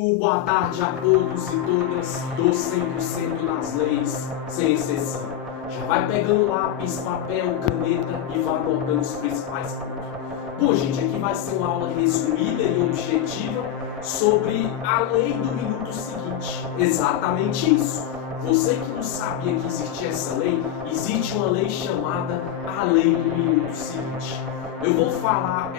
Boa tarde a todos e todas do 100% nas leis, sem exceção. Já vai pegando lápis, papel, caneta e vai anotando os principais pontos. Bom, gente, aqui vai ser uma aula resumida e objetiva sobre a lei do minuto seguinte. Exatamente isso. Você que não sabia que existia essa lei, existe uma lei chamada a lei do minuto seguinte. Eu vou falar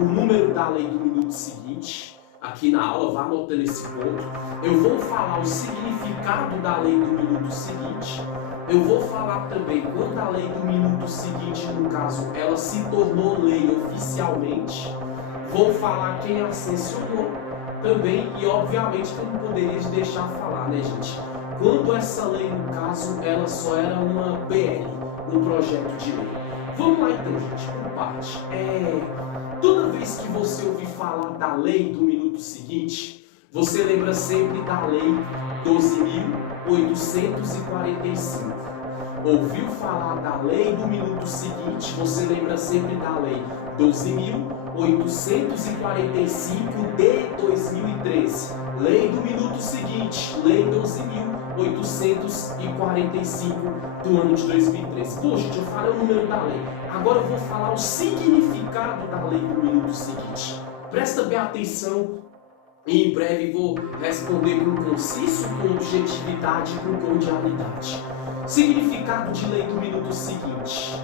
o número da lei do minuto seguinte aqui na aula, vá anotando esse ponto. Eu vou falar o significado da lei do minuto seguinte. Eu vou falar também quando a lei do minuto seguinte, no caso, ela se tornou lei oficialmente. Vou falar quem a sancionou também e, obviamente, que eu não poderia deixar falar, né, gente? Quando essa lei, no caso, ela só era uma PL, um projeto de lei. Vamos lá então, gente, por parte. Toda vez que você ouvir falar da lei do minuto seguinte, você lembra sempre da lei 12.845. Ouviu falar da lei do minuto seguinte, você lembra sempre da lei 12.845 de 2013. Lei do minuto seguinte, lei 12.845 do ano de 2013. Bom, gente, eu falei o número da lei. Agora eu vou falar o significado da lei do minuto seguinte. Presta bem atenção e em breve vou responder com conciso, com objetividade e com cordialidade. Significado de lei do minuto seguinte.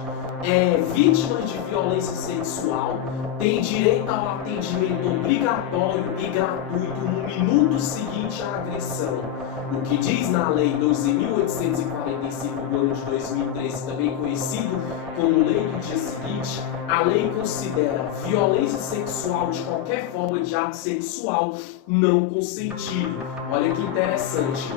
Vítimas de violência sexual têm direito ao atendimento obrigatório e gratuito no minuto seguinte à agressão. O que diz na Lei 12.845 do ano de 2013, também conhecido como Lei do Dia Seguinte, a lei considera violência sexual de qualquer forma de ato sexual não consentido. Olha que interessante.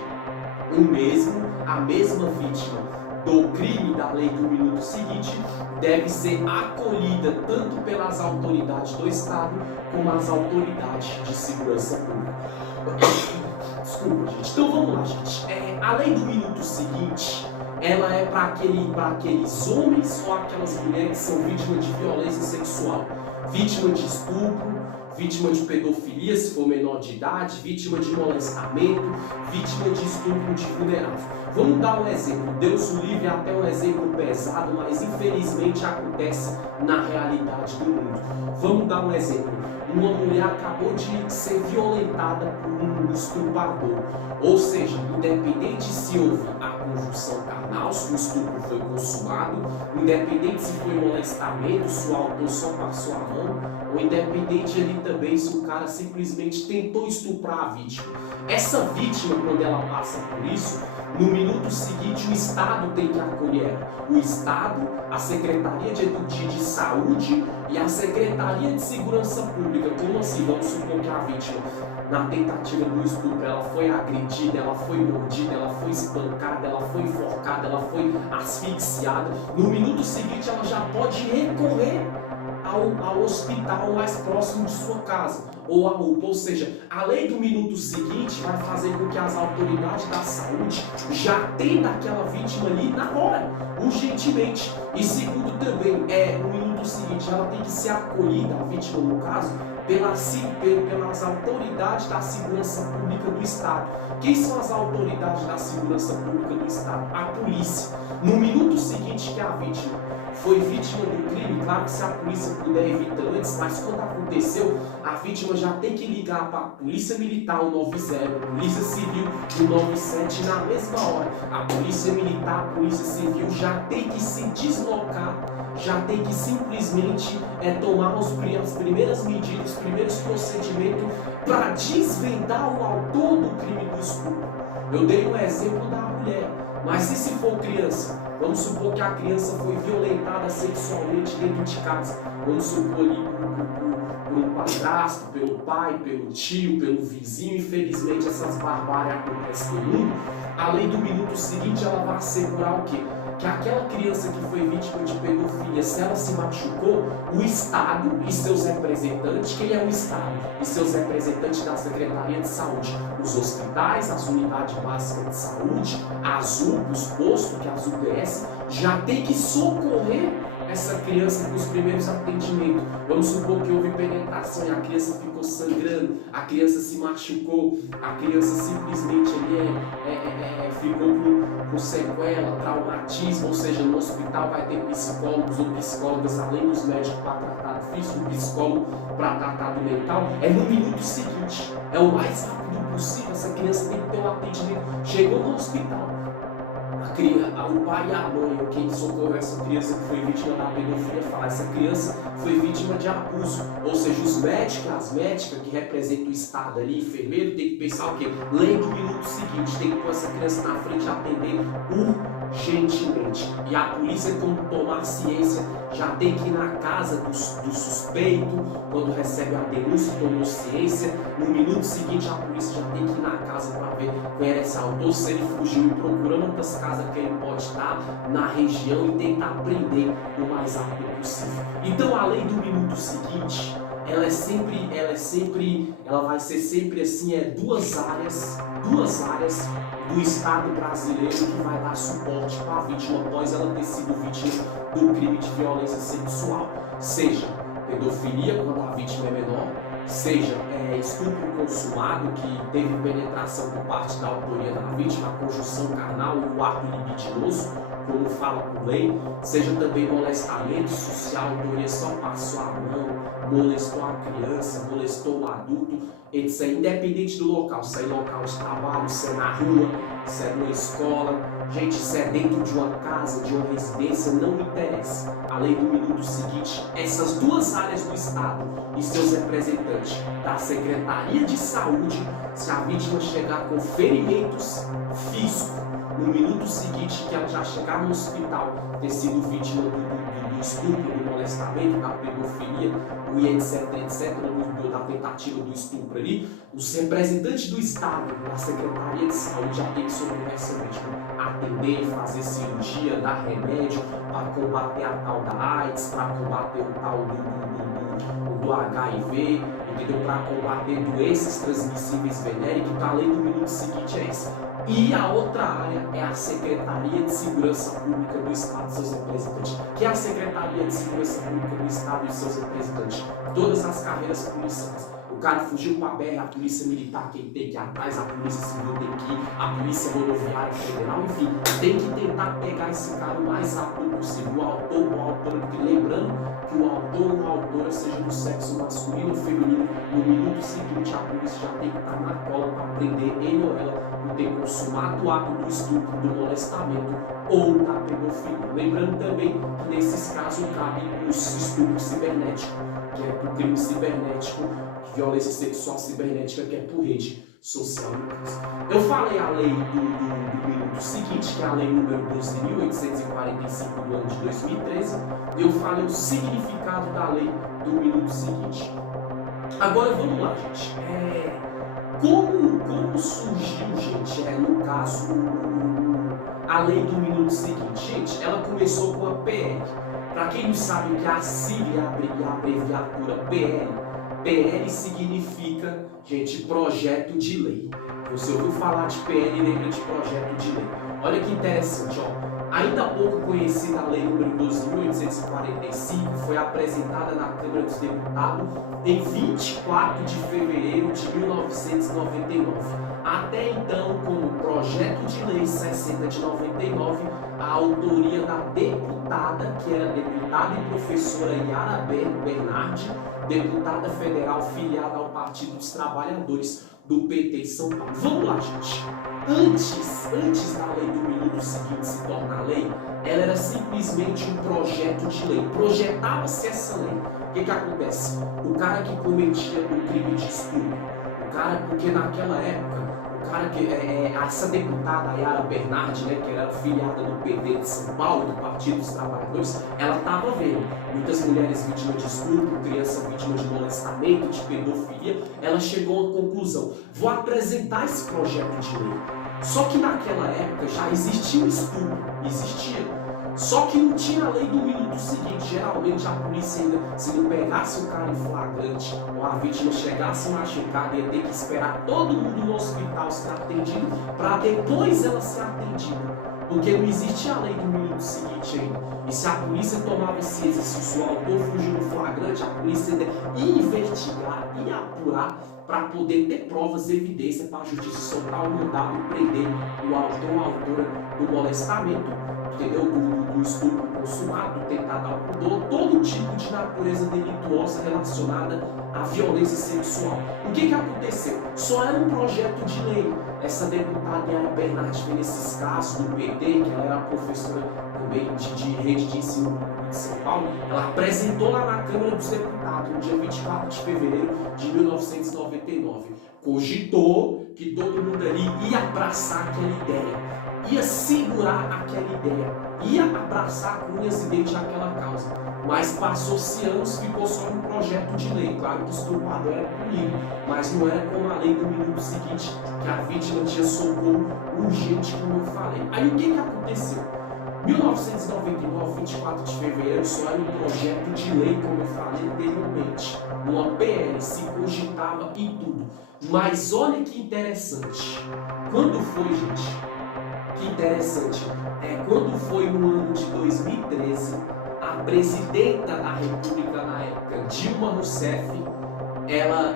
A mesma vítima do crime da lei do minuto seguinte deve ser acolhida tanto pelas autoridades do Estado como as autoridades de segurança pública. Desculpa, gente. Então vamos lá, gente. A lei do minuto seguinte, ela é para aqueles homens ou aquelas mulheres que são vítimas de violência sexual, vítima de estupro, vítima de pedofilia, se for menor de idade, vítima de molestamento, vítima de estupro de vulnerável. Vamos dar um exemplo. Deus o livre, até um exemplo pesado, mas infelizmente acontece na realidade do mundo. Vamos dar um exemplo. Uma mulher acabou de ser violentada por um estuprador. Ou seja, independente se houve a conjunção carnal, se o estupro foi consumado, independente se foi molestamento, se o autor só passou a mão, ou independente ali também se o cara simplesmente tentou estuprar a vítima. Essa vítima, quando ela passa por isso, no minuto seguinte o Estado tem que acolher ela. O Estado, a Secretaria de Saúde e a Secretaria de Segurança Pública. Como assim? Vamos supor que a vítima, na tentativa do estupro, ela foi agredida, ela foi mordida, ela foi espancada, ela foi enforcada, ela foi asfixiada. No minuto seguinte ela já pode recorrer ao hospital mais próximo de sua casa, ou à UPA. Ou seja, a lei do minuto seguinte vai fazer com que as autoridades da saúde já atendam aquela vítima ali na hora, urgentemente. E segundo também, no minuto seguinte, ela tem que ser acolhida, a vítima no caso, pelas autoridades da segurança pública do Estado. Quem são as autoridades da segurança pública do Estado? A polícia. No minuto seguinte que a vítima foi vítima do crime, claro que se a polícia puder evitar antes, mas quando aconteceu, a vítima já tem que ligar para a Polícia Militar, o 90, Polícia Civil, o 97, e na mesma hora, a Polícia Militar, a Polícia Civil já tem que se deslocar, já tem que simplesmente tomar as primeiras medidas, os primeiros procedimentos para desvendar o autor do crime do estupro. Eu dei um exemplo da mulher, mas e se for criança? Vamos supor que a criança foi violentada sexualmente dentro de casa. Vamos supor ali por um padrasto, pelo pai, pelo tio, pelo vizinho. Infelizmente essas barbáries acontecem no mundo. A lei do minuto seguinte, ela vai assegurar o quê? Que aquela criança que foi vítima de pedofilia, se ela se machucou, o Estado e seus representantes, quem é o Estado? E seus representantes da Secretaria de Saúde, os hospitais, as unidades básicas de saúde, as UPAs, os postos, que é as UBS, já tem que socorrer essa criança com os primeiros atendimentos. Vamos supor que houve penetração e a criança ficou sangrando, a criança se machucou, a criança simplesmente ali ficou com sequela, traumatismo, ou seja, no hospital vai ter psicólogos ou psicólogas, além dos médicos para tratar do físico, psicólogo para tratar do mental. É no minuto seguinte, é o mais rápido possível. Essa criança tem que ter um atendimento. Chegou no hospital, o pai e a mãe, ou quem socorreu essa criança que foi vítima da pedofilia, fala: essa criança foi vítima de abuso. Ou seja, os médicos, as médicas que representam o Estado ali, enfermeiro, tem que pensar o quê? Lei do minuto seguinte, tem que pôr essa criança na frente e atender urgentemente. E a polícia, como tomar ciência, já tem que ir na casa do suspeito, quando recebe a denúncia, tomou ciência. No minuto seguinte, a polícia já tem que ir na casa para ver quem era esse autor, se ele fugiu, e procurando outras casas que ele pode estar na região e tentar prender o mais rápido possível. Então, a lei do minuto seguinte, ela vai ser sempre assim, duas áreas do Estado brasileiro que vai dar suporte para a vítima após ela ter sido vítima do crime de violência sexual, seja pedofilia quando a vítima é menor, seja estupro consumado que teve penetração por parte da autoria da vítima, a conjunção carnal e o ato libidinoso, como fala por lei, seja também molestamento social, autoria só passou a mão, molestou a criança, molestou o adulto, etc. Independente do local, se é em local de trabalho, se é na rua, se é numa escola, gente, se é dentro de uma casa, de uma residência, não interessa. A lei do minuto seguinte, essas duas áreas do Estado e seus representantes da Secretaria de Saúde, se a vítima chegar com ferimentos físicos, no minuto seguinte que ela já chegar no hospital, ter sido vítima do estupro, do molestamento, da pedofilia, etc, da tentativa do estupro ali, os representantes do Estado, da Secretaria de Saúde, já tem que socorrer essa vítima, atender, fazer cirurgia, dar remédio para combater a tal da AIDS, para combater o tal do HIV, entendeu? Para combater doenças transmissíveis venéricas. Então, a lei do minuto seguinte é essa. E a outra área é a Secretaria de Segurança Pública do Estado e seus representantes. Que é a Secretaria de Segurança Pública do Estado e seus representantes. Todas as carreiras policiais. O cara fugiu com a BR, a polícia militar quem tem que ir atrás, a polícia civil tem que ir, a polícia rodoviária federal, enfim, tem que tentar pegar esse cara o mais rápido possível. O autor ou a autora, porque lembrando que o autor ou a autora, seja do sexo masculino ou feminino, no minuto seguinte a polícia já tem que estar na cola para prender ele ou ela por ter consumado o ato do estupro, do molestamento ou da pedofilia. Lembrando também que nesses casos cabe os estupros cibernéticos, que é por crime cibernético, violência sexual cibernética, que é por rede social. Eu falei a lei do minuto seguinte, que é a lei número 12.845 do ano de 2013, e eu falei o significado da lei do minuto seguinte. Agora vamos lá, gente. Como surgiu, gente, no caso, a lei do minuto seguinte? Gente, ela começou com a PL. Para quem não sabe o que é a sigla e a abreviatura PL, PL significa, gente, projeto de lei. Você ouviu falar de PL e lembra de projeto de lei. Olha que interessante, ó. Ainda há pouco conhecida a lei número 12.845, foi apresentada na Câmara dos Deputados em 24 de fevereiro de 1999. Até então, como projeto de lei 60 de 99, a autoria da deputada, que era deputada e professora Yara Bernardi, deputada federal filiada ao Partido dos Trabalhadores do PT em São Paulo. Vamos lá, gente. Antes da lei do minuto seguinte se tornar lei, ela era simplesmente um projeto de lei. Projetava-se essa lei. O que acontece? O cara que cometia o crime de estupro, porque naquela época, essa deputada, a Yara Bernardi, né, que era filiada do PT de São Paulo, do Partido dos Trabalhadores, ela estava vendo muitas mulheres vítimas de estupro, crianças vítimas de molestamento, de pedofilia. Ela chegou a uma conclusão: vou apresentar esse projeto de lei. Só que naquela época já existia o estupro, só que não tinha a lei do minuto seguinte. Geralmente a polícia ainda, se não pegasse o cara em flagrante ou a vítima chegasse machucada, ia ter que esperar todo mundo no hospital ser atendido para depois ela ser atendida. Porque não existe a lei do minuto seguinte ainda. E se a polícia tomava ciência se o autor fugiu no flagrante, a polícia ia investigar, ia apurar para poder ter provas e evidência para a justiça soltar o mandado e prender o autor ou a autora do molestamento, entendeu? Do estupro consumado, do tentado ao pudor, todo tipo de natureza delituosa relacionada à violência sexual. O que aconteceu? Só era um projeto de lei. Essa deputada Yara Bernardi fez esses casos do PT, que ela era professora também de rede de ensino público de São Paulo, ela apresentou lá na Câmara dos Deputados, no dia 24 de fevereiro de 1999. Cogitou que todo mundo ali ia abraçar aquela ideia, ia segurar aquela ideia, ia abraçar com unhas e dentes aquela causa. Mas passou-se anos, ficou só um projeto de lei. Claro que o estuprador era punido, mas não era como a lei do minuto seguinte, que a vítima tinha socorro urgente, como eu falei. Aí o que aconteceu? 1999, 24 de fevereiro, só era um projeto de lei, como eu falei anteriormente. Uma PL, se cogitava e tudo. Mas olha que interessante. Quando foi, gente? Que interessante. Quando foi no ano de 2013, a presidenta da República na época, Dilma Rousseff, ela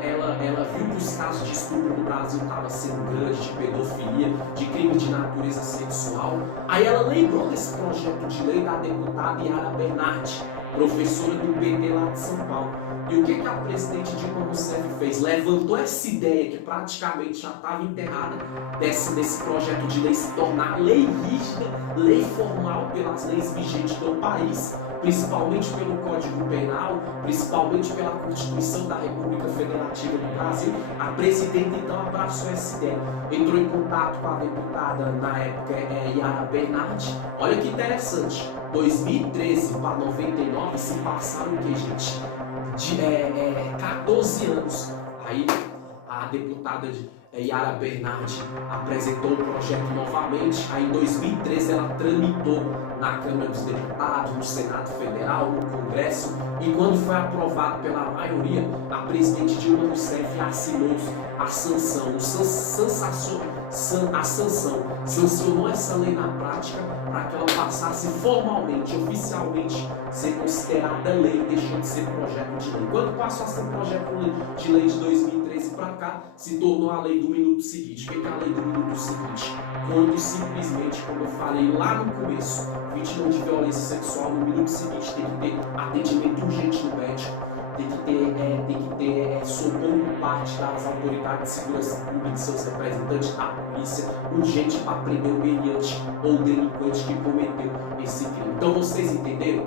viu que os casos de estupro no Brasil estavam sendo grandes, de pedofilia, de crime de natureza sexual. Aí ela lembrou desse projeto de lei da deputada Yara Bernardi, professora do PT lá de São Paulo. E o que a presidente Dilma Rousseff fez? Levantou essa ideia que praticamente já estava enterrada desse projeto de lei se tornar lei rígida, lei formal pelas leis vigentes do país, principalmente pelo Código Penal, principalmente pela Constituição da República Federativa do Brasil. A presidenta então abraçou essa ideia, entrou em contato com a deputada na época Yara Bernardi. Olha que interessante, 2013 para 99 se passaram o que, gente? 14 anos. Aí a deputada Yara Bernardi apresentou o projeto novamente. Aí em 2013 ela tramitou na Câmara dos Deputados, no Senado Federal, no Congresso, e quando foi aprovado pela maioria, a presidente Dilma Rousseff assinou a sanção, sancionou essa lei na prática para que ela passasse formalmente, oficialmente, ser considerada lei, deixou de ser projeto de lei. Quando passou a ser projeto de lei de 2013 para cá, se tornou a lei do minuto seguinte. O que é a lei do minuto seguinte? Quando simplesmente, como eu falei lá no começo, vítima de violência sexual no minuto seguinte tem que ter atendimento urgente no médico, tem que ter socorro por parte das autoridades de segurança pública, de seus representantes da polícia, urgente para prender o meliante ou o delinquente que cometeu esse crime. Então vocês entenderam?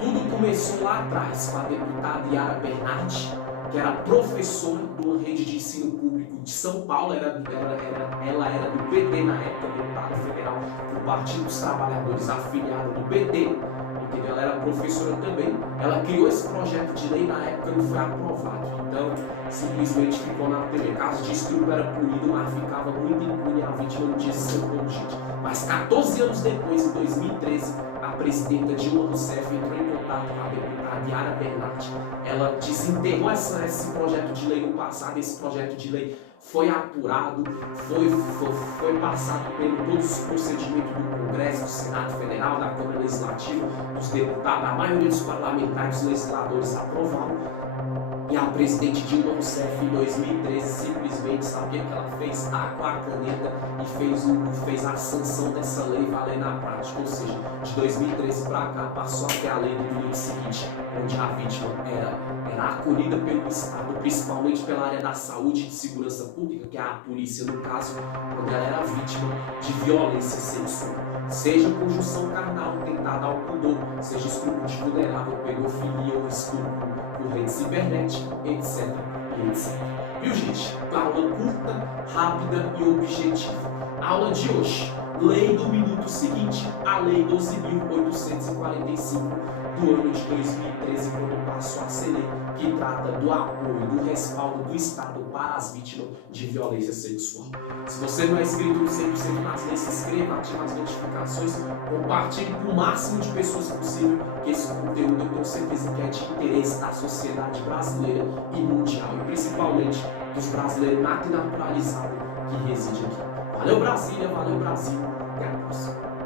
Tudo começou lá atrás com a deputada Yara Bernardi, que era professora de uma rede de ensino público de São Paulo. Ela era do PT na época, deputada federal do Partido dos Trabalhadores, afiliada do PT, entendeu? Ela era professora também. Ela criou esse projeto de lei, na época não foi aprovado, então simplesmente ficou na TV. Caso de estupro era punido, mas ficava muito impune, a vítima não tinha esse socorro, gente. Mas 14 anos depois, em 2013, a presidenta Dilma Rousseff entrou em contato com a deputada Yara Bernardi. Ela desenterrou esse projeto de lei no passado. Esse projeto de lei foi apurado, foi passado por todos os procedimentos do Congresso, do Senado Federal, da Câmara Legislativa, dos deputados, a maioria dos parlamentares, dos legisladores aprovaram. E a presidente Dilma Rousseff, em 2013, simplesmente, sabe o que ela fez? Tacou a caneta e fez a sanção dessa lei valer na prática. Ou seja, de 2013 para cá, passou até a lei do minuto seguinte, onde a vítima era acolhida pelo Estado, principalmente pela área da saúde e de segurança pública, que é a polícia, no caso, quando ela era vítima de violência sexual. Seja conjunção carnal, tentada ao pudor, seja estupro de vulnerável, pedofilia ou estupro por rede cibernética, etc. Viu, gente? Aula curta, rápida e objetiva. Aula de hoje. Lei do minuto seguinte, a Lei 12.845 do ano de 2013, quando passou a ser lei, que trata do apoio, do respaldo do Estado para as vítimas de violência sexual. Se você não é inscrito 100% nas leis, se inscreva, ative as notificações, compartilhe com o máximo de pessoas possível, que esse conteúdo eu tenho certeza que é de interesse da sociedade brasileira e mundial, e principalmente dos brasileiros naturalizados que residem aqui. Valeu Brasília, valeu Brasil. Até a próxima.